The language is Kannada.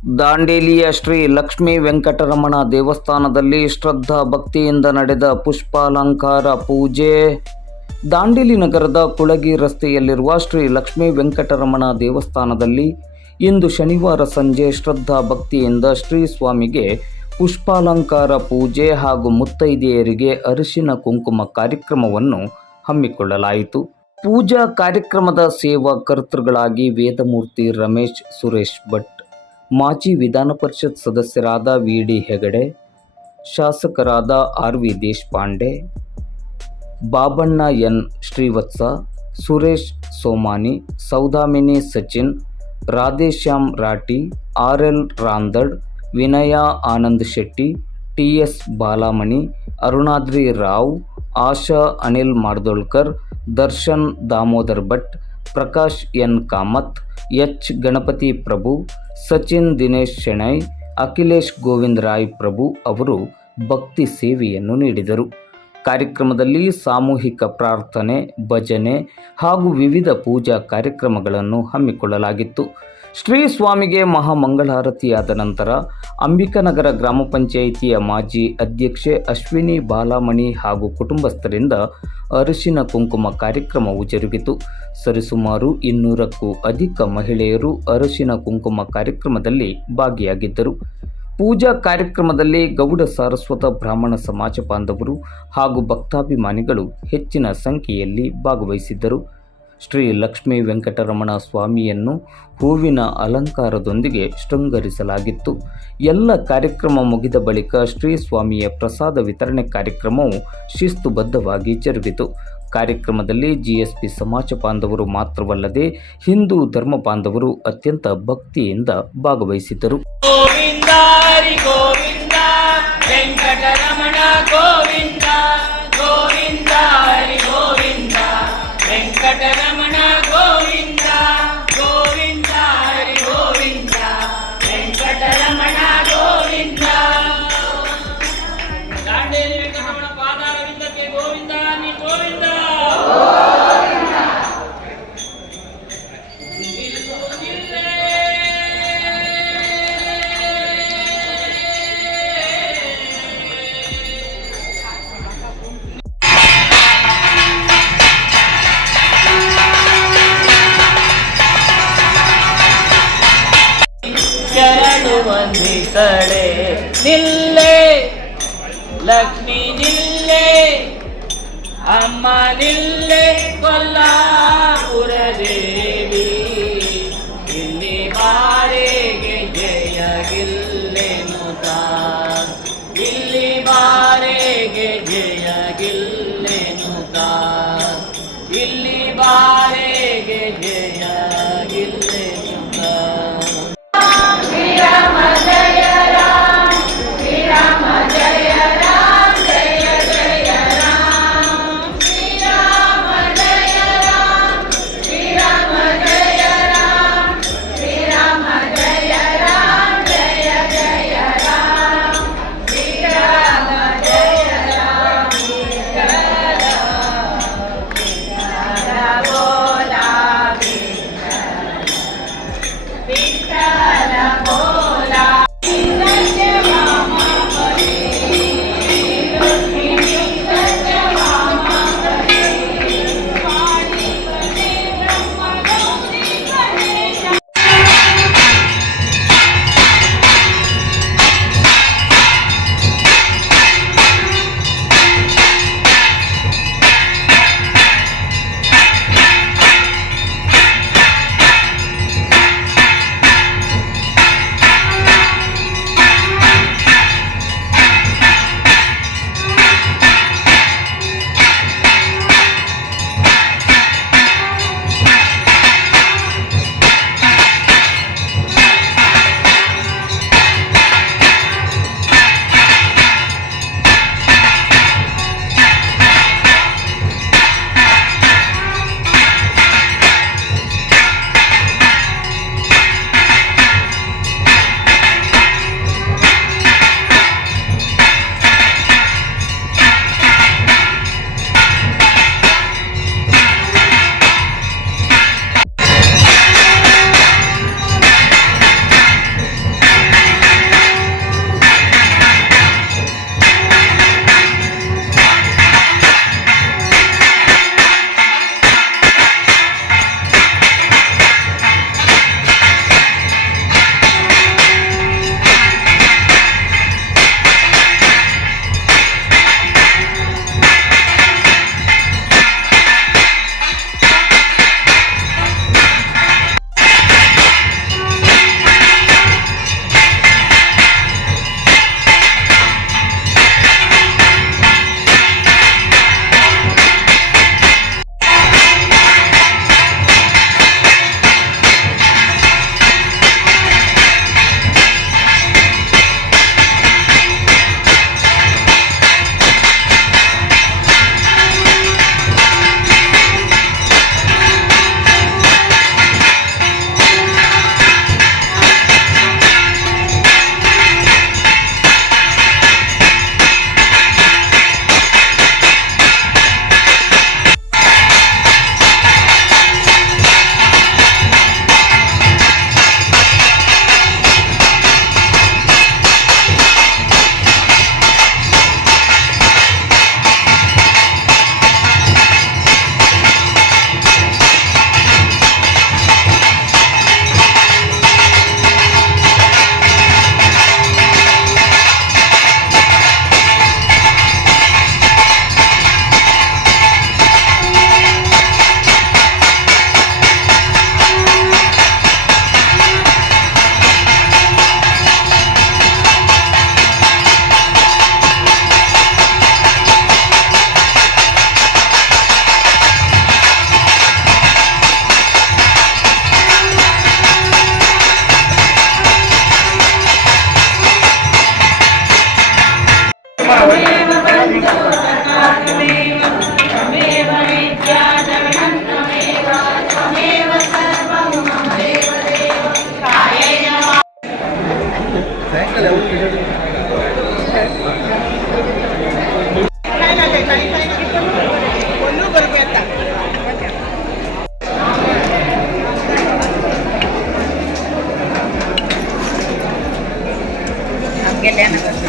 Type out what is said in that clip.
ದಾಂಡೇಲಿಯ ಶ್ರೀ ಲಕ್ಷ್ಮೀ ವೆಂಕಟರಮಣ ದೇವಸ್ಥಾನದಲ್ಲಿ ಶ್ರದ್ಧಾ ಭಕ್ತಿಯಿಂದ ನಡೆದ ಪುಷ್ಪಾಲಂಕಾರ ಪೂಜೆ. ದಾಂಡೇಲಿ ನಗರದ ಕುಳಗಿ ರಸ್ತೆಯಲ್ಲಿರುವ ಶ್ರೀ ಲಕ್ಷ್ಮೀ ವೆಂಕಟರಮಣ ದೇವಸ್ಥಾನದಲ್ಲಿ ಇಂದು ಶನಿವಾರ ಸಂಜೆ ಶ್ರದ್ಧಾ ಭಕ್ತಿಯಿಂದ ಶ್ರೀ ಸ್ವಾಮಿಗೆ ಪುಷ್ಪಾಲಂಕಾರ ಪೂಜೆ ಹಾಗೂ ಮುತ್ತೈದೆಯರಿಗೆ ಅರಿಶಿನ ಕುಂಕುಮ ಕಾರ್ಯಕ್ರಮವನ್ನು ಹಮ್ಮಿಕೊಳ್ಳಲಾಯಿತು. ಪೂಜಾ ಕಾರ್ಯಕ್ರಮದ ಸೇವಾ ಕರ್ತೃಗಳಾಗಿ ವೇದಮೂರ್ತಿ ರಮೇಶ್ ಸುರೇಶ್ ಭಟ್, ಮಾಜಿ ವಿಧಾನ ಪರಿಷತ್ ಸದಸ್ಯರಾದ ವಿ.ಡಿ. ಹೆಗಡೆ, ಶಾಸಕರಾದ ಆರ್.ವಿ. ದೇಶಪಾಂಡೆ, ಬಾಬಣ್ಣ ಎನ್. ಶ್ರೀವತ್ಸ, ಸುರೇಶ್ ಸೋಮಾನಿ, ಸೌದಾಮಿನಿ ಸಚಿನ್, ರಾಧೇಶ್ಯಾಮ್ ರಾಠಿ, ಆರ್.ಎಲ್. ರಾಂದಡ್, ವಿನಯ ಆನಂದ್ ಶೆಟ್ಟಿ, ಟಿ.ಎಸ್. ಬಾಲಮಣಿ, ಅರುಣಾದ್ರಿ ರಾವ್, ಆಶಾ ಅನಿಲ್ ಮಾರ್ದೋಳ್ಕರ್, ದರ್ಶನ್ ದಾಮೋದರ್ ಭಟ್, ಪ್ರಕಾಶ್ ಎನ್. ಕಾಮತ್, ಎಚ್. ಗಣಪತಿ ಪ್ರಭು, ಸಚಿನ್ ದಿನೇಶ್ ಶೆಣೈ, ಅಖಿಲೇಶ್ ಗೋವಿಂದ್ ರಾಯ್ ಪ್ರಭು ಅವರು ಭಕ್ತಿ ಸೇವೆಯನ್ನು ನೀಡಿದರು. ಕಾರ್ಯಕ್ರಮದಲ್ಲಿ ಸಾಮೂಹಿಕ ಪ್ರಾರ್ಥನೆ, ಭಜನೆ ಹಾಗೂ ವಿವಿಧ ಪೂಜಾ ಕಾರ್ಯಕ್ರಮಗಳನ್ನು ಹಮ್ಮಿಕೊಳ್ಳಲಾಗಿತ್ತು. ಶ್ರೀ ಸ್ವಾಮಿಗೆ ಮಹಾಮಂಗಳಾರತಿಯಾದ ನಂತರ ಅಂಬಿಕಾನಗರ ಗ್ರಾಮ ಪಂಚಾಯಿತಿಯ ಮಾಜಿ ಅಧ್ಯಕ್ಷೆ ಅಶ್ವಿನಿ ಬಾಲಮಣಿ ಹಾಗೂ ಕುಟುಂಬಸ್ಥರಿಂದ ಅರಿಶಿನ ಕುಂಕುಮ ಕಾರ್ಯಕ್ರಮವು ಜರುಗಿತು. ಸರಿಸುಮಾರು 200ಕ್ಕೂ ಅಧಿಕ ಮಹಿಳೆಯರು ಅರಿಶಿನ ಕುಂಕುಮ ಕಾರ್ಯಕ್ರಮದಲ್ಲಿ ಭಾಗಿಯಾಗಿದ್ದರು. ಪೂಜಾ ಕಾರ್ಯಕ್ರಮದಲ್ಲಿ ಗೌಡ ಸಾರಸ್ವತ ಬ್ರಾಹ್ಮಣ ಸಮಾಜ ಬಾಂಧವರು ಹಾಗೂ ಭಕ್ತಾಭಿಮಾನಿಗಳು ಹೆಚ್ಚಿನ ಸಂಖ್ಯೆಯಲ್ಲಿ ಭಾಗವಹಿಸಿದ್ದರು. ಶ್ರೀ ಲಕ್ಷ್ಮೀ ವೆಂಕಟರಮಣ ಸ್ವಾಮಿಯನ್ನು ಹೂವಿನ ಅಲಂಕಾರದೊಂದಿಗೆ ಶೃಂಗರಿಸಲಾಗಿತ್ತು. ಎಲ್ಲ ಕಾರ್ಯಕ್ರಮ ಮುಗಿದ ಬಳಿಕ ಶ್ರೀ ಸ್ವಾಮಿಯ ಪ್ರಸಾದ ವಿತರಣೆ ಕಾರ್ಯಕ್ರಮವು ಶಿಸ್ತುಬದ್ಧವಾಗಿ ಜರುಗಿತು. ಕಾರ್ಯಕ್ರಮದಲ್ಲಿ ಜಿಎಸ್ಪಿ ಸಮಾಜ ಬಾಂಧವರು ಮಾತ್ರವಲ್ಲದೆ ಹಿಂದೂ ಧರ್ಮ ಬಾಂಧವರು ಅತ್ಯಂತ ಭಕ್ತಿಯಿಂದ ಭಾಗವಹಿಸಿದ್ದರು. ಗೋವಿಂದ ಹರಿ ಗೋವಿಂದ ವೆಂಕಟರಮಣ ಗೋವಿಂದ, ಗೋವಿಂದ ಹರಿ ಗೋವಿಂದ ವೆಂಕಟರಮಣ ಗೋವಿಂದ, ಗೋವಿಂದ ಹರಿ ಗೋವಿಂದ ವೆಂಕಟರಮಣ ಗೋವಿಂದ. ದಾಂಡೇಲಿ ವೆಂಕಟರಮಣ ಪಾದಾರವಿಂದಕ್ಕೆ ಗೋವಿಂದ ನೀ ಗೋವಿಂದ. ಶರಣು ವಂದಿಸಳೆ ನಿಲ್ಲೆ ಲಕ್ಷ್ಮೀ ನಿಲ್ಲೆ, ಅಮ್ಮ ನಿಲ್ಲೆ ಕೊಲ್ಲಾಪುರ ದೇವಿ, ಇಲ್ಲಿ ಬಾರೆಗೆ ಜಯ ಗಿಲ್ಲೆನುತ, ಇಲ್ಲಿ ಬಾರೆಗೆ ಜಯ ಗಿಲ್ಲೆನುತ, ಇಲ್ಲಿ ಬಾರೆಗೆ ಜಯ ಗಿಲ್ಲೆನುತ. Ang ganda na kasi.